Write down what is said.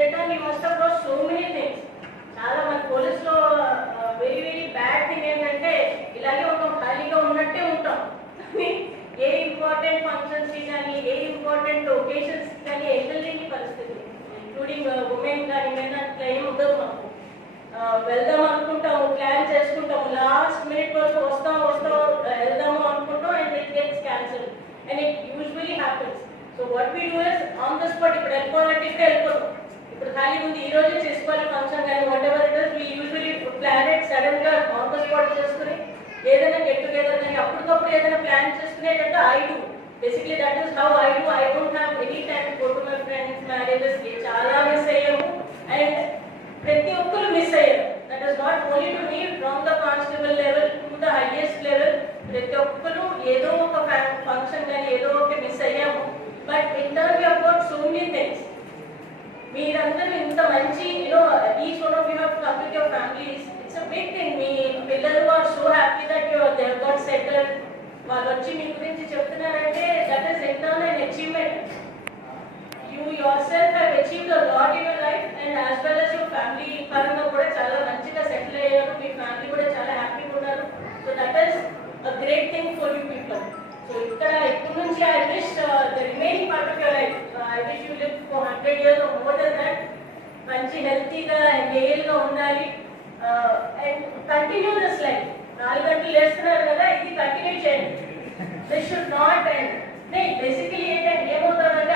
return you must have lost so many things. చాలా మన పోలీసులో వెరీ వెరీ బ్యాడ్ థింగ్ ఏంటంటే ఇలాగే ఉంటాం, ఖాళీగా ఉన్నట్టే ఉంటాం. ఏ ఇంపార్టెంట్ ఫంక్షన్స్కి కానీ ఏ ఇంపార్టెంట్ ఒకేషన్స్కి కానీ వెళ్ళలేని పరిస్థితి, ఇంక్లూడింగ్ ఉమెన్ కానీ మెన్ అట్లా ఏమి ఉండదు మాకు. వెళ్దాం అనుకుంటాము, ప్లాన్ చేసుకుంటాము, లాస్ట్ మినిట్ వరకు వస్తాం వెళ్దాము అనుకుంటాం, and it gets cancel and it usually happens. So what we do is on the spot, ఇప్పుడు వెళ్ళిపోవాలంటే ఇక్కడ వెళ్ళిపోతాం, ఇప్పుడు ఖాళీ ఉంది ఈ రోజే చేసుకోవాలి ఫంక్షన్ కానీ whatever it is, we usually plan it sudden గా ఆన్ ద స్పాట్ చేసుకుని ఏదైనా గెట్ టుగెదర్ కానీ అప్పటికప్పుడు ఏదైనా ప్లాన్ చేసుకునేటట్టు I do. Basically that is how I do. I don't have any time go to my friends marriages. చాలా miss అయ్యాము and ప్రతి ఒక్కరు మిస్ అయ్యారు. That is not only to me, from the constable level to the highest level ప్రతి ఒక్కరు ఏదో ఒక ఫంక్షన్ కానీ ఏదో ఒకటి మిస్ అయ్యాము. But in term you about so many things. మీరందరూ ఇంత మంచి each one of you have come with your families. It's a big thing. మీ పిల్లలు are so happy that they have got settled. వాళ్ళు వచ్చి మీ గురించి చెప్తున్నారంటే that is internal and achievement. You yourself have achieved a lot in your life and as well as your family పరంగా కూడా చాలా మంచిగా సెటిల్ అయ్యారు, మీ ఫ్యామిలీ కూడా చాలా హ్యాపీగా ఉన్నారు. So that is a great thing for you people. So ఇక్కడ నుంచి I wish the remaining part of your life, I wish you live for 100 years or more than that. మంచి హెల్తీగా హెయిల్గా ఉండాలి అండ్ కంటిన్యూ దిస్ లైఫ్. 4 గంటలు వేస్తున్నారు కదా, ఇది కంటిన్యూ చేయండి. This should not end. Basically ఏంటంటే ఏమవుతుందంటే